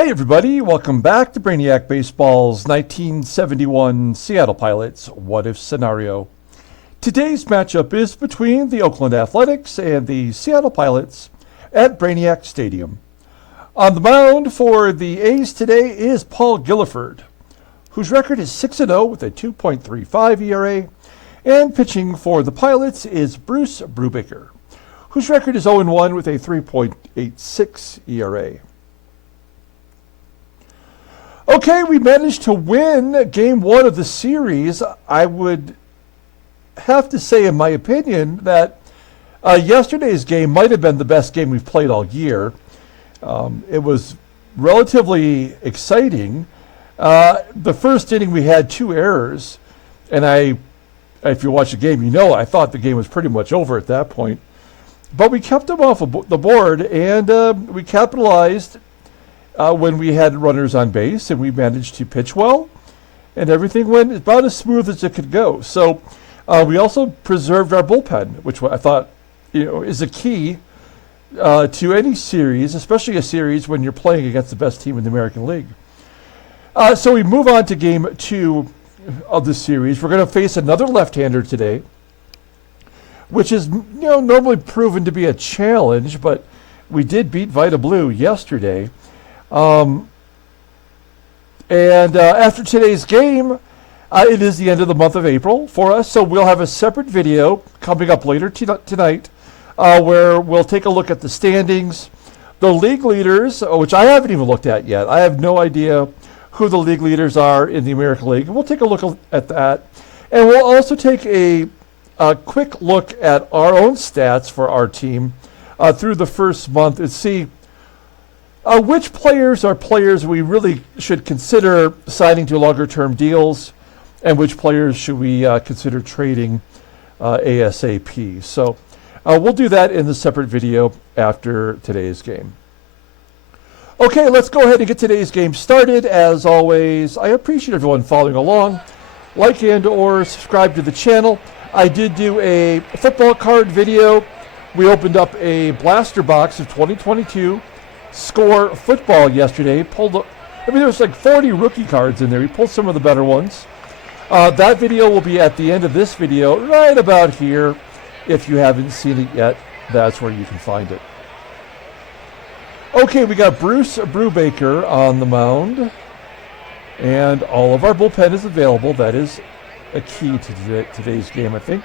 Hey everybody, welcome back to Brainiac Baseball's 1971 Seattle Pilots What If Scenario. Today's matchup is between the Oakland Athletics and the Seattle Pilots at Brainiac Stadium. On the mound for the A's today is Paul Gilliford, whose record is 6-0 with a 2.35 ERA, and pitching for the Pilots is Bruce Brubaker, whose record is 0-1 with a 3.86 ERA. Okay, we managed to win game one of the series. I would have to say, in my opinion, that yesterday's game might have been the best game we've played all year. It was relatively exciting. The first inning we had 2 errors, and if you watch the game, you know I thought the game was pretty much over at that point. But we kept them off of the board, and we capitalized when we had runners on base, and we managed to pitch well, and everything went about as smooth as it could go. So we also preserved our bullpen, which I thought is a key to any series, especially a series when you're playing against the best team in the American League. So we move on to game 2 of the series. We're going to face another left-hander today, which is normally proven to be a challenge, but we did beat Vita Blue yesterday. And after today's game, it is the end of the month of April for us, so we'll have a separate video coming up later tonight where we'll take a look at the standings, the league leaders, which I haven't even looked at yet. I have no idea who the league leaders are in the American League. We'll take a look at that, and we'll also take a quick look at our own stats for our team through the first month and see which players are players we really should consider signing to longer-term deals, and which players should we consider trading ASAP. So we'll do that in the separate video after today's game. Okay, let's go ahead and get today's game started. As always, I appreciate everyone following along. Like and or subscribe to the channel. I did do a football card video. We opened up a blaster box of 2022 Score football yesterday. There was like 40 rookie cards in there. We pulled some of the better ones. That video will be at the end of this video, right about here. If you haven't seen it yet, that's where you can find it. Okay, we got Bruce Brubaker on the mound, and all of our bullpen is available. That is a key to today's game, I think.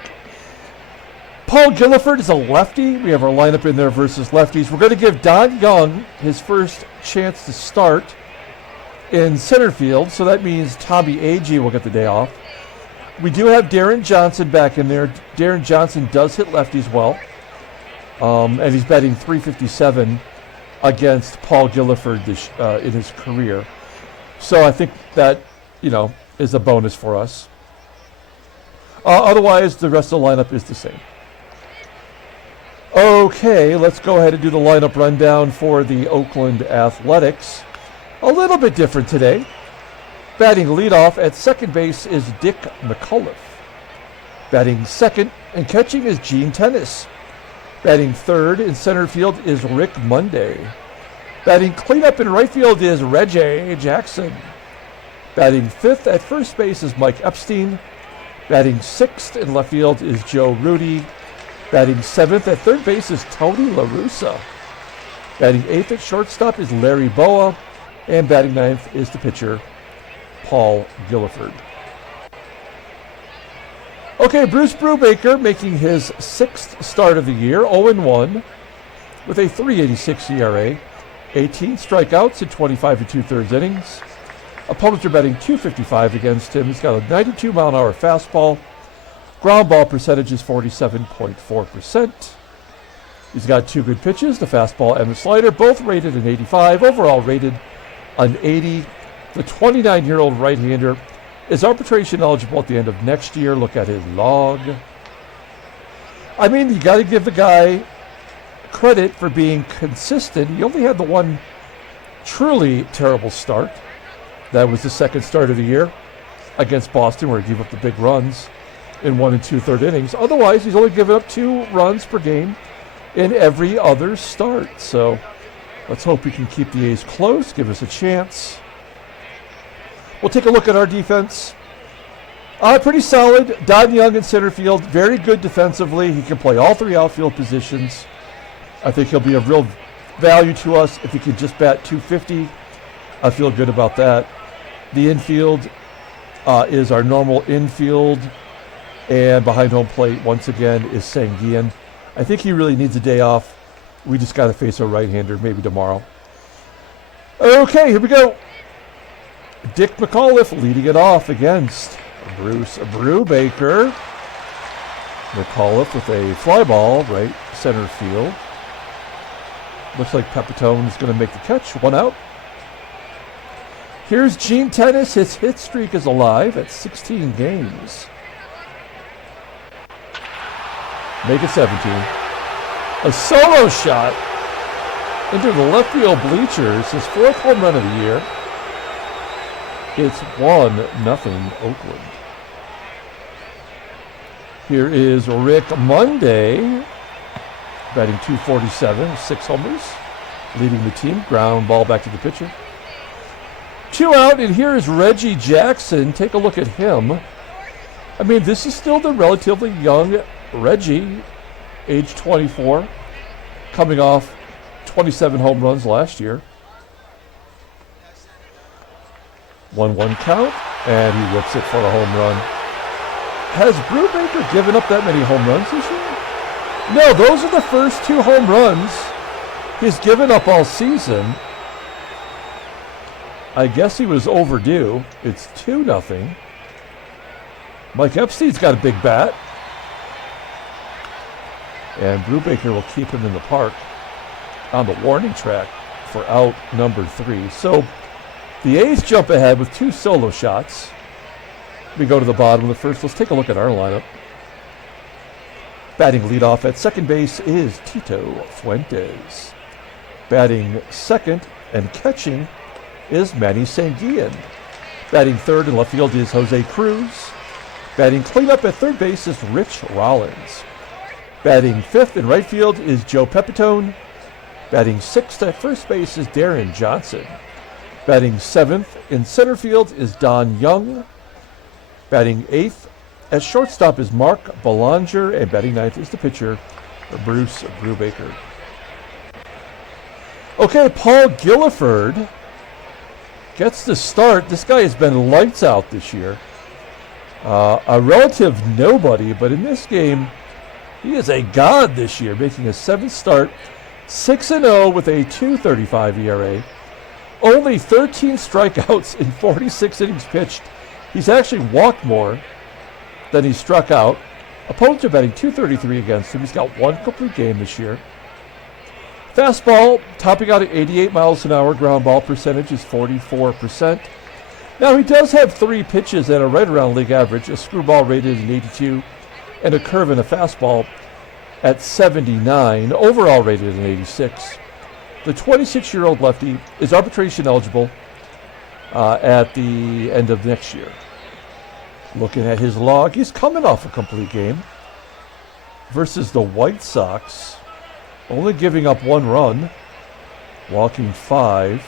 Paul Gilliford is a lefty. We have our lineup in there versus lefties. We're going to give Don Young his first chance to start in center field, so that means Tommy Agee will get the day off. We do have Deron Johnson back in there. Deron Johnson does hit lefties well, and he's batting .357 against Paul Gilliford in his career. So I think that, is a bonus for us. Otherwise, the rest of the lineup is the same. Okay, let's go ahead and do the lineup rundown for the Oakland Athletics. A little bit different today. Batting leadoff at second base is Dick McAULIFFE. Batting second and catching is Gene Tennis. Batting third in center field is Rick Monday. Batting cleanup in right field is Reggie Jackson. Batting fifth at first base is Mike Epstein. Batting sixth in left field is Joe Rudi. Batting seventh at third base is Tony LaRUSSA. Batting eighth at shortstop is Larry BOWA. And batting ninth is the pitcher, Paul Gilliford. Okay, Bruce Brubaker making his 6th start of the year, 0-1, with a .386 ERA, 18 strikeouts in 25 2/3 innings. Opponents are batting .255 against him. He's got a 92-mile-an-hour fastball. Ground ball percentage is 47.4%. He's got 2 good pitches, the fastball and the slider, both rated an 85, overall rated an 80. The 29-year-old right-hander is arbitration eligible at the end of next year. Look at his log. I mean, you got to give the guy credit for being consistent. He only had the one truly terrible start. That was the second start of the year against Boston, where he gave up the big runs in 1 2/3 innings. Otherwise, he's only given up 2 runs per game in every other start. So Let's hope we can keep the A's close, give us a chance. We'll take a look at our defense. Pretty solid. Don Young in center field, very good defensively. He can play all three outfield positions. I think he'll be of real value to us if he can just bat .250. I feel good about that. The infield is our normal infield, and behind home plate, once again, is SANGUILLEN. I think he really needs a day off. We just got to face a right-hander maybe tomorrow. Okay, here we go. Dick McAULIFFE leading it off against Brubaker. McAULIFFE with a fly ball, right center field. Looks like PEPITONE is going to make the catch. 1 out. Here's Gene Tenace. His hit streak is alive at 16 games. Make it 17. A solo shot into the left field bleachers. His 4th home run of the year. It's 1-0 Oakland. Here is Rick Monday, batting .247, 6 homers, leading the team. Ground ball back to the pitcher. 2 out, and here is Reggie Jackson. Take a look at him. I mean, this is still the relatively young Reggie, age 24, coming off 27 home runs last year. 1-1 count, and he whips it for a home run. Has Brubaker given up that many home runs this year? No, those are the first 2 home runs he's given up all season. I guess he was overdue. It's 2-0. Mike Epstein's got a big bat. And Brubaker will keep him in the park on the warning track for out number 3. So the A's jump ahead with 2 solo shots. We go to the bottom of the first. Let's take a look at our lineup. Batting leadoff at second base is Tito Fuentes. Batting second and catching is Manny SANGUILLEN. Batting third and left field is Jose CRUZ. Batting cleanup at third base is Rich Rollins. Batting fifth in right field is Joe PEPITONE. Batting sixth at first base is Deron Johnson. Batting seventh in center field is Don Young. Batting eighth at shortstop is Mark Belanger, and batting ninth is the pitcher, Bruce Brubaker. Okay, Paul Gilliford gets the start. This guy has been lights out this year. A relative nobody, but in this game, he is a god this year, making a 7th start, 6-0 with a 2.35 ERA. Only 13 strikeouts in 46 innings pitched. He's actually walked more than he struck out. Opponents are batting .233 against him. He's got 1 complete game this year. Fastball topping out at 88 miles an hour. Ground ball percentage is 44%. Now he does have 3 pitches that are right around league average. A screwball rated at 82 and a curve and a fastball at 79. Overall rated at 86. The 26-year-old lefty is arbitration eligible at the end of next year. Looking at his log, he's coming off a complete game versus the White Sox, only giving up 1 run, walking 5.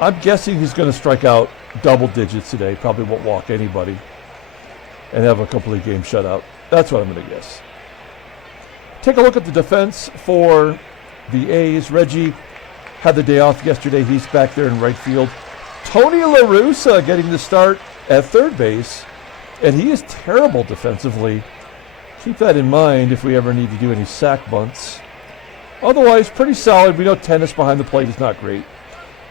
I'm guessing he's going to strike out double digits today, probably won't walk anybody, and have a complete game shutout. That's what I'm going to guess. Take a look at the defense for the A's. Reggie had the day off yesterday. He's back there in right field. Tony LaRUSSA getting the start at third base, and he is terrible defensively. Keep that in mind if we ever need to do any sack bunts. Otherwise, pretty solid. We know Tenace behind the plate is not great.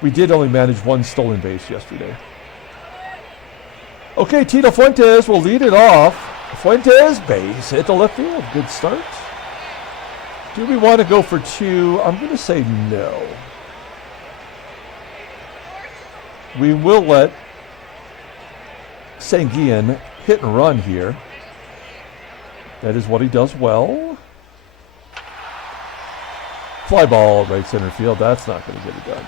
We did only manage 1 stolen base yesterday. Okay, Tito Fuentes will lead it off. Fuentes, base hit to left field. Good start. Do we want to go for 2? I'm going to say no. We will let SANGUILLEN hit and run here. That is what he does well. Fly ball right center field. That's not going to get it done.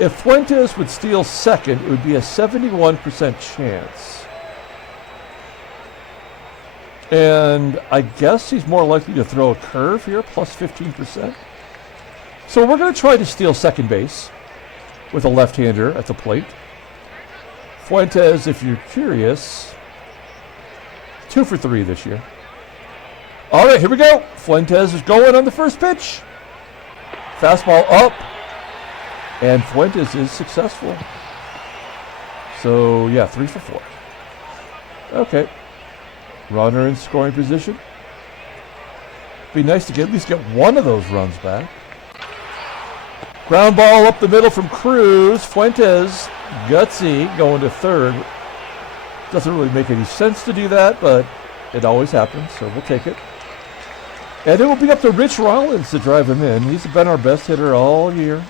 If Fuentes would steal second, it would be a 71% chance. And I guess he's more likely to throw a curve here, plus 15%. So we're going to try to steal second base with a left-hander at the plate. Fuentes, if you're curious, 2 for 3 this year. All right, here we go. Fuentes is going on the first pitch. Fastball up. And Fuentes is successful. So, yeah, 3 for 4. Okay. Runner in scoring position. Be nice to at least get one of those runs back. Ground ball up the middle from CRUZ. Fuentes, gutsy, going to third. Doesn't really make any sense to do that, but it always happens, so we'll take it. And it will be up to Rich Rollins to drive him in. He's been our best hitter all year.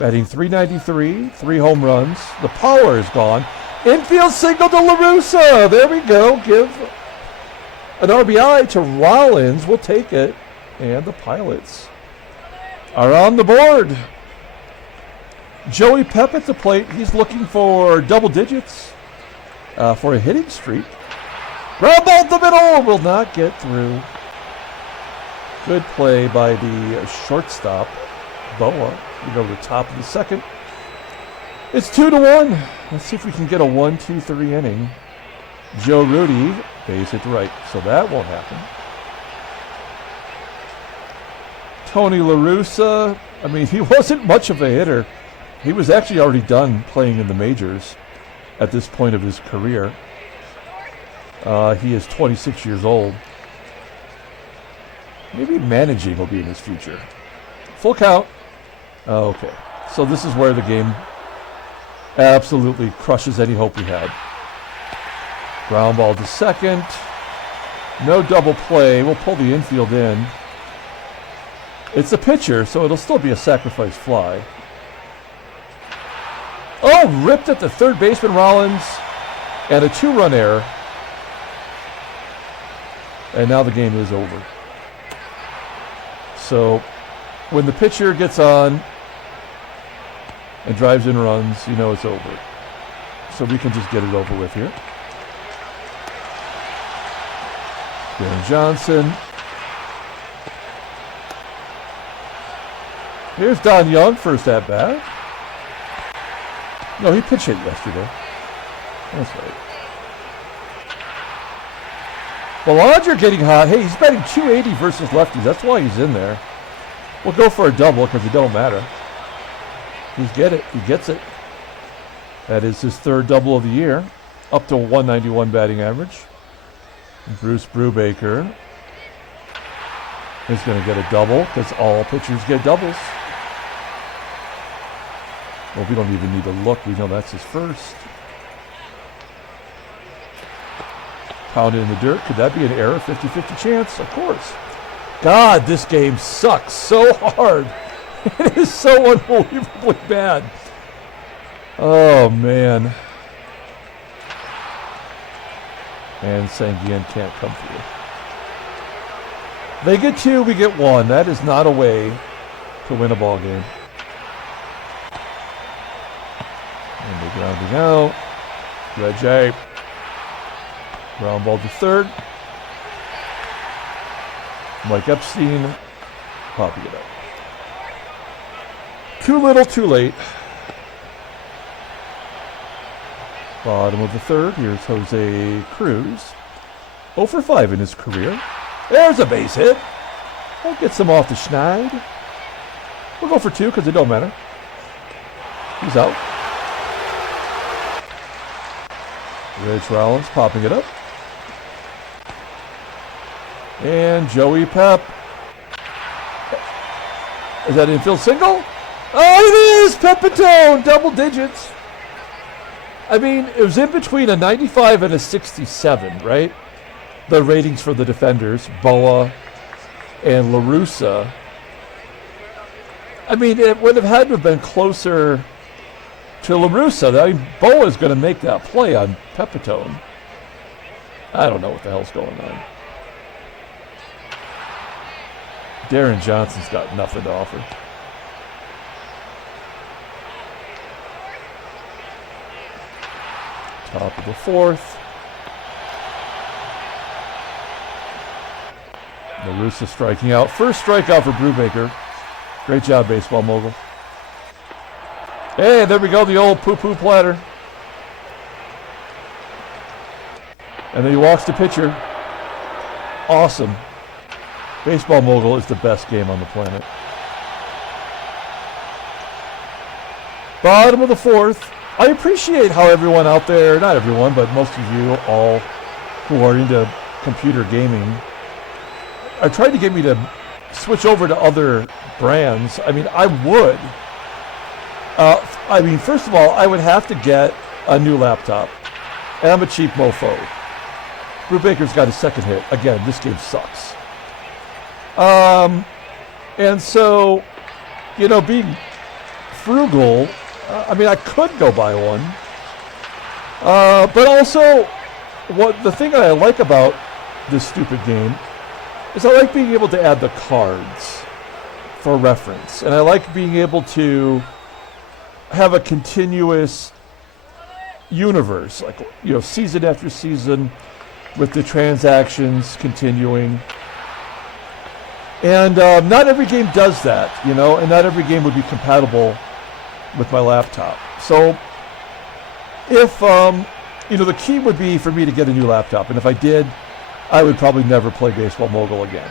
Batting .393, 3 home runs. The power is gone. Infield single to LaRUSSA. There we go. Give an RBI to Rollins. We'll take it. And the Pilots are on the board. Joey Pep at the plate. He's looking for double digits for a hitting streak. Ground ball to the middle. Will not get through. Good play by the shortstop, BOWA. We go to the top of the second. It's 2-1. Let's see if we can get a 1-2-3 inning. Joe RUDI, base hit to right, so that won't happen. Tony LaRUSSA, I mean, he wasn't much of a hitter. He was actually already done playing in the majors at this point of his career. He is 26 years old. Maybe managing will be in his future. Full count. Okay, so this is where the game absolutely crushes any hope we had. Ground ball to second. No double play. We'll pull the infield in. It's a pitcher, so it'll still be a sacrifice fly. Oh, ripped at the third baseman, Rollins. And a 2-run error. And now the game is over. So when the pitcher gets on and drives in runs, you know it's over. So we can just get it over with here. Deron Johnson. Here's Don Young, first at bat. No, he pitch hit yesterday. That's right. Belanger getting hot. Hey, he's batting .280 versus lefties. That's why he's in there. We'll go for a double because it don't matter. He gets it. That is his third double of the year. Up to 191 batting average. And Bruce Brubaker is going to get a double because all pitchers get doubles. Well, we don't even need to look. We know that's his first. Pounded in the dirt. Could that be an error? 50-50 chance? Of course. God, this game sucks so hard. It is so unbelievably bad. Oh, man. And SANGUILLEN can't come through. They get 2, we get 1. That is not a way to win a ball game. And they're grounding out. Reggie. Ground ball to third. Mike EPSTEIN popping it up. Too little, too late. Bottom of the third. Here's Jose CRUZ. 0 for 5 in his career. There's a base hit. That gets him off the schneid. We'll go for 2 because it don't matter. He's out. Rich Rollins popping it up. And Joey Pep. Is that infield single? Oh, it is! PEPITONE! Double digits. I mean, it was in between a 95 and a 67, right? The ratings for the defenders, BOWA and LaRUSSA. I mean, it would have had to have been closer to LaRUSSA. I mean, BOWA is going to make that play on PEPITONE. I don't know what the hell's going on. Deron Johnson's got nothing to offer. Top of the fourth. LaRUSSA striking out. First strikeout for Brubaker. Great job, baseball mogul. Hey, there we go, the old poo-poo platter. And then he walks the pitcher. Awesome. Baseball mogul is the best game on the planet. Bottom of the fourth. I appreciate how everyone out there, not everyone, but most of you all who are into computer gaming, are trying to get me to switch over to other brands. I mean, I would. First of all, I would have to get a new laptop. And I'm a cheap mofo. Brubaker's got his second hit. Again, this game sucks. And so, you know, being frugal, I could go buy one. But also, the thing that I like about this stupid game is I like being able to add the cards for reference. And I like being able to have a continuous universe, like, you know, season after season, with the transactions continuing. And not every game does that, you know, and not every game would be compatible with my laptop. So if, you know, the key would be for me to get a new laptop. And if I did, I would probably never play Baseball Mogul again.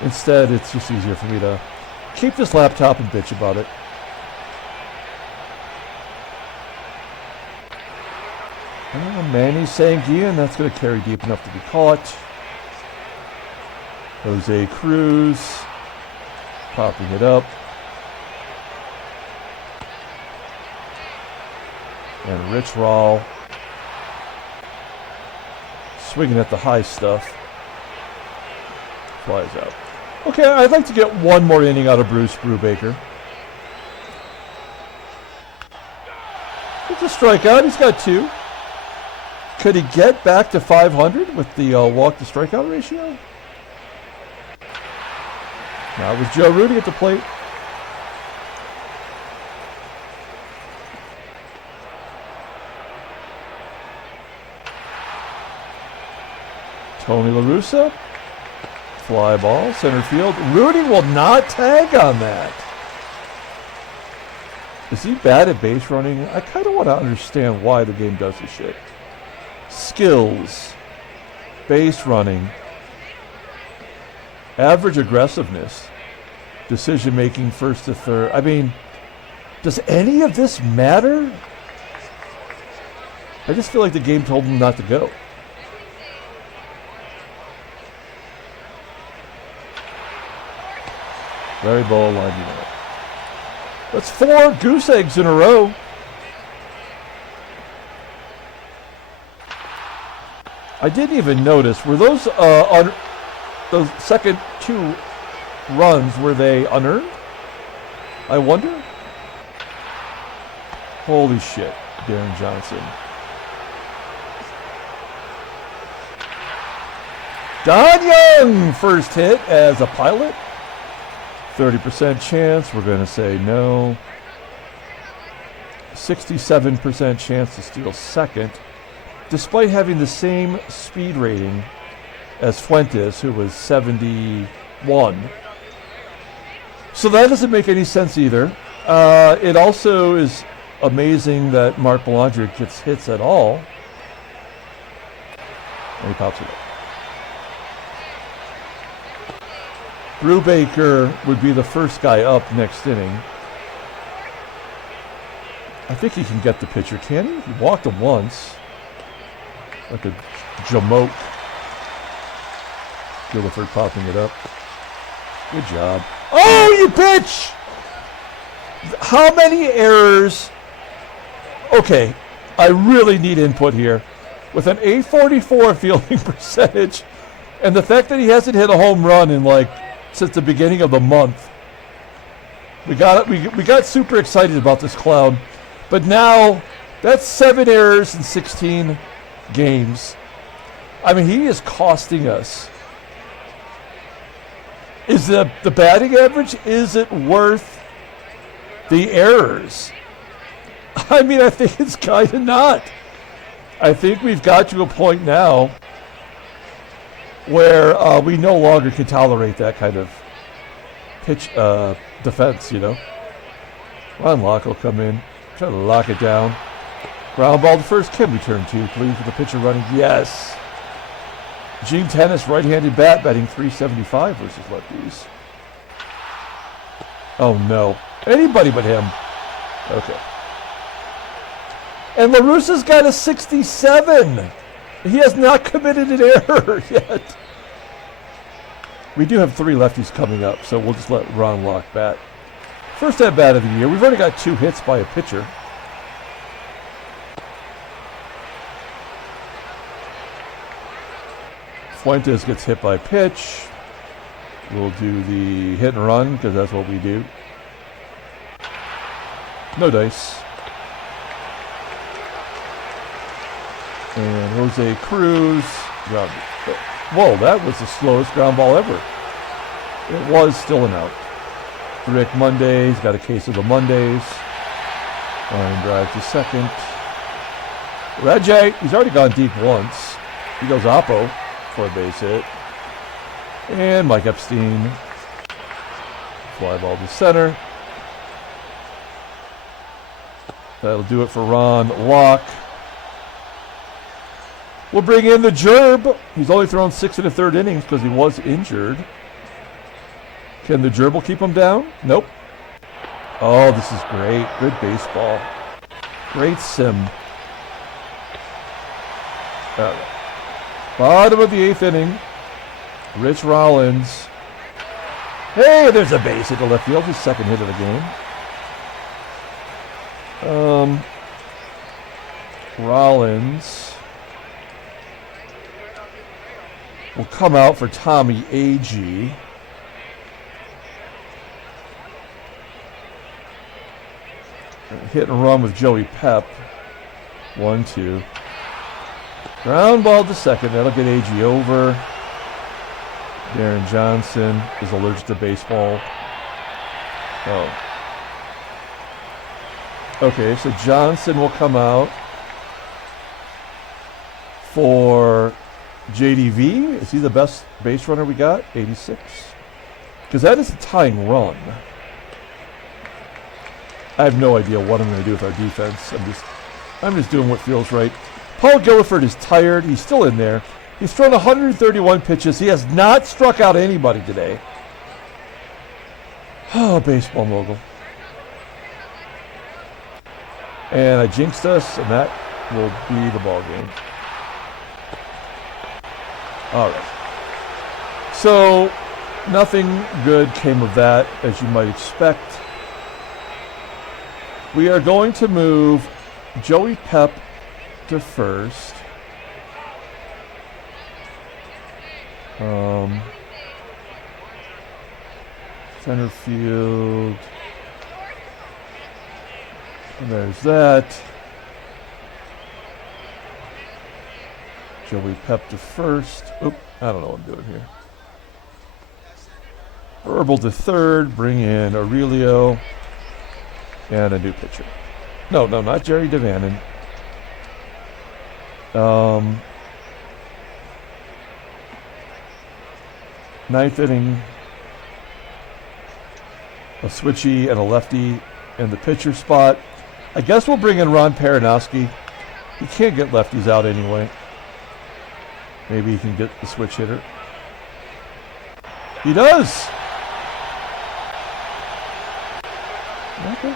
Instead, it's just easier for me to keep this laptop and bitch about it. Manny SANGUILLEN, that's going to carry deep enough to be caught. CRUZ, popping it up. And Rich Roll, swinging at the high stuff. Flies out. Okay, I'd like to get one more inning out of Brubaker. It's a strikeout. He's got two. Could he get back to 500 with the walk-to-strikeout ratio? Now with Joe RUDI at the plate. Tony LaRUSSA. Fly ball, center field. RUDI will not tag on that. Is he bad at base running? I kind of want to understand why the game does this shit. Skills, base running, average aggressiveness, decision making first to third. I mean, does any of this matter? I just feel like the game told him not to go. Very ball line unit. That's 4 goose eggs in a row. I didn't even notice. Were those those second 2 runs, were they unearned? I wonder. Holy shit, Deron Johnson. Don Young, first hit as a pilot. 30% chance, we're going to say no. 67% chance to steal second, despite having the same speed rating as Fuentes, who was 71. So that doesn't make any sense either. It also is amazing that Mark Belanger gets hits at all. And he pops it up. Brubaker would be the first guy up next inning. I think he can get the pitcher, can he? He walked him once. Like a jamoke. Gilliford popping it up. Good job. Oh, you bitch! How many errors? Okay, I really need input here. With an 844 fielding percentage, and the fact that he hasn't hit a home run in since the beginning of the month. We got super excited about this clown. But now, that's 7 errors in 16 games. I mean, he is costing us. Is the batting average, is it worth the errors? I mean, I think it's kind of not. I think we've got to a point now where we no longer can tolerate that kind of pitch defense, you know. Ron Locke will come in, try to lock it down. Ground ball to first. Can we turn 2, please, with the pitcher running? Yes. Gene Tennis, right-handed bat, batting .375 versus lefties. Oh, no. Anybody but him. Okay. And LaRUSSA's got a 67. He has not committed an error yet. We do have 3 lefties coming up, so we'll just let Ron Locke bat. First at bat of the year. We've already got 2 hits by a pitcher. Fuentes gets hit by pitch. We'll do the hit and run because that's what we do. No dice. And Jose CRUZ. Whoa, that was the slowest ground ball ever. It was still an out. Rick Mondays got a case of the Mondays. Line drive to second. Reggie, he's already gone deep once. He goes oppo for a base hit. And Mike Epstein. Fly ball to center. That'll do it for Ron Locke. We'll bring in the Gerb. He's only thrown 6 1/3 innings because he was injured. Can the Gerbil keep him down? Nope. Oh, this is great. Good baseball. Great sim. Bottom of the 8th inning. Rich Rollins. Hey, there's a base hit to left field. His second hit of the game. Rollins will come out for Tommy Agee. Hit and run with Joey Pep. 1-2. Ground ball to second. That'll get Agee over. Deron Johnson is allergic to baseball. Oh. Okay, so Johnson will come out for JDV. Is he the best base runner we got? 86. Because that is a tying run. I have no idea what I'm going to do with our defense. I'm just doing what feels right. Paul Gilliford is tired. He's still in there. He's thrown 131 pitches. He has not struck out anybody today. Oh, baseball mogul. And I jinxed us, and that will be the ball game. All right. So nothing good came of that, as you might expect. We are going to move Joey Pep to first. Center field. And there's that. Joey Pep to first. Oop, I don't know what I'm doing here. Herbal to third. Bring in Aurelio. And a new pitcher. No, not Jerry Devanin. Ninth inning. A switchy and a lefty in the pitcher spot. I guess we'll bring in Ron Paranowski. He can't get lefties out anyway. Maybe he can get the switch hitter. He does. Okay.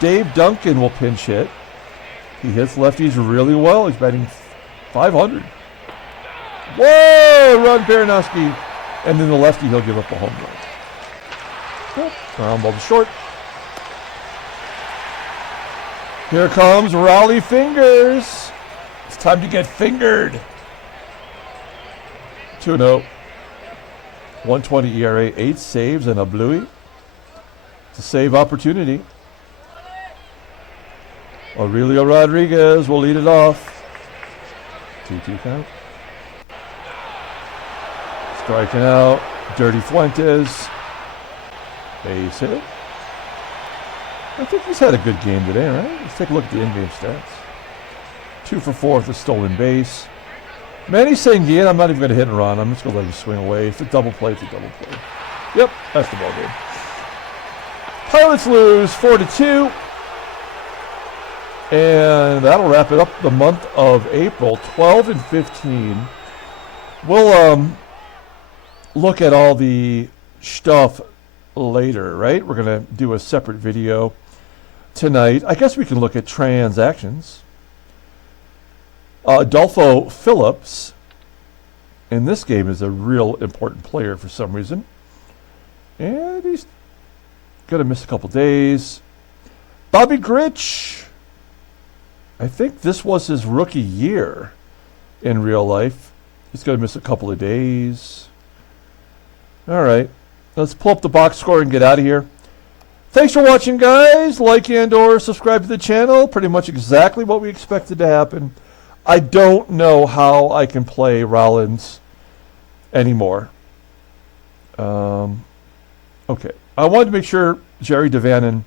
Dave Duncan will pinch hit. He hits lefties really well. He's batting .500. Whoa! Ron Baranowski. And then the lefty, he'll give up a home run. Ground ball to short. Here comes Raleigh Fingers. It's time to get fingered. 2-0. 120 ERA, 8 saves, and a bluey. It's a save opportunity. Aurelio Rodriguez will lead it off. 2-2 count. Striking out. Dirty Fuentes. Base hit. I think he's had a good game today, right? Let's take a look at the in-game stats. 2 for 4 with a stolen base. Manny Sanguillen, I'm not even going to hit and run. I'm just going to let him swing away. It's a double play. It's a double play. Yep, that's the ball game. Pilots lose 4-2. And that'll wrap it up the month of April, 12 and 15. We'll look at all the stuff later, right? We're going to do a separate video tonight. I guess we can look at transactions. Adolfo Phillips in this game is a real important player for some reason. And he's going to miss a couple days. Bobby Grich. I think this was his rookie year in real life. He's going to miss a couple of days. All right. Let's pull up the box score and get out of here. Thanks for watching, guys. Like and or subscribe to the channel. Pretty much exactly what we expected to happen. I don't know how I can play Rollins anymore. Okay. I wanted to make sure Jerry Devanin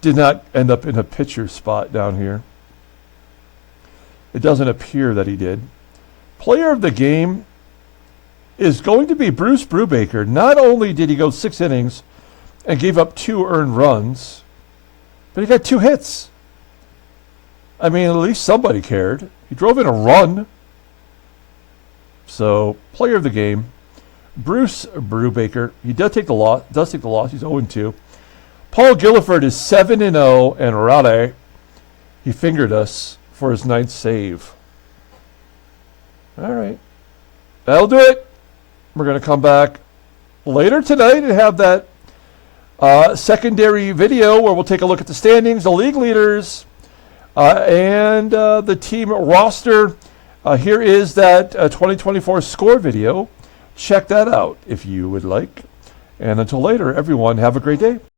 did not end up in a pitcher spot down here. It doesn't appear that he did. Player of the game is going to be Bruce Brubaker. Not only did he go 6 innings and gave up 2 earned runs, but he got 2 hits. I mean, at least somebody cared. He drove in a run. So, player of the game, Bruce Brubaker. He does take the loss. He's 0-2. Paul Gilliford is 7-0, and RUDI, he fingered us for his 9th save. All right. That'll do it. We're going to come back later tonight and have that secondary video where we'll take a look at the standings, the league leaders, and the team roster. Here is that 2024 score video. Check that out if you would like. And until later, everyone, have a great day.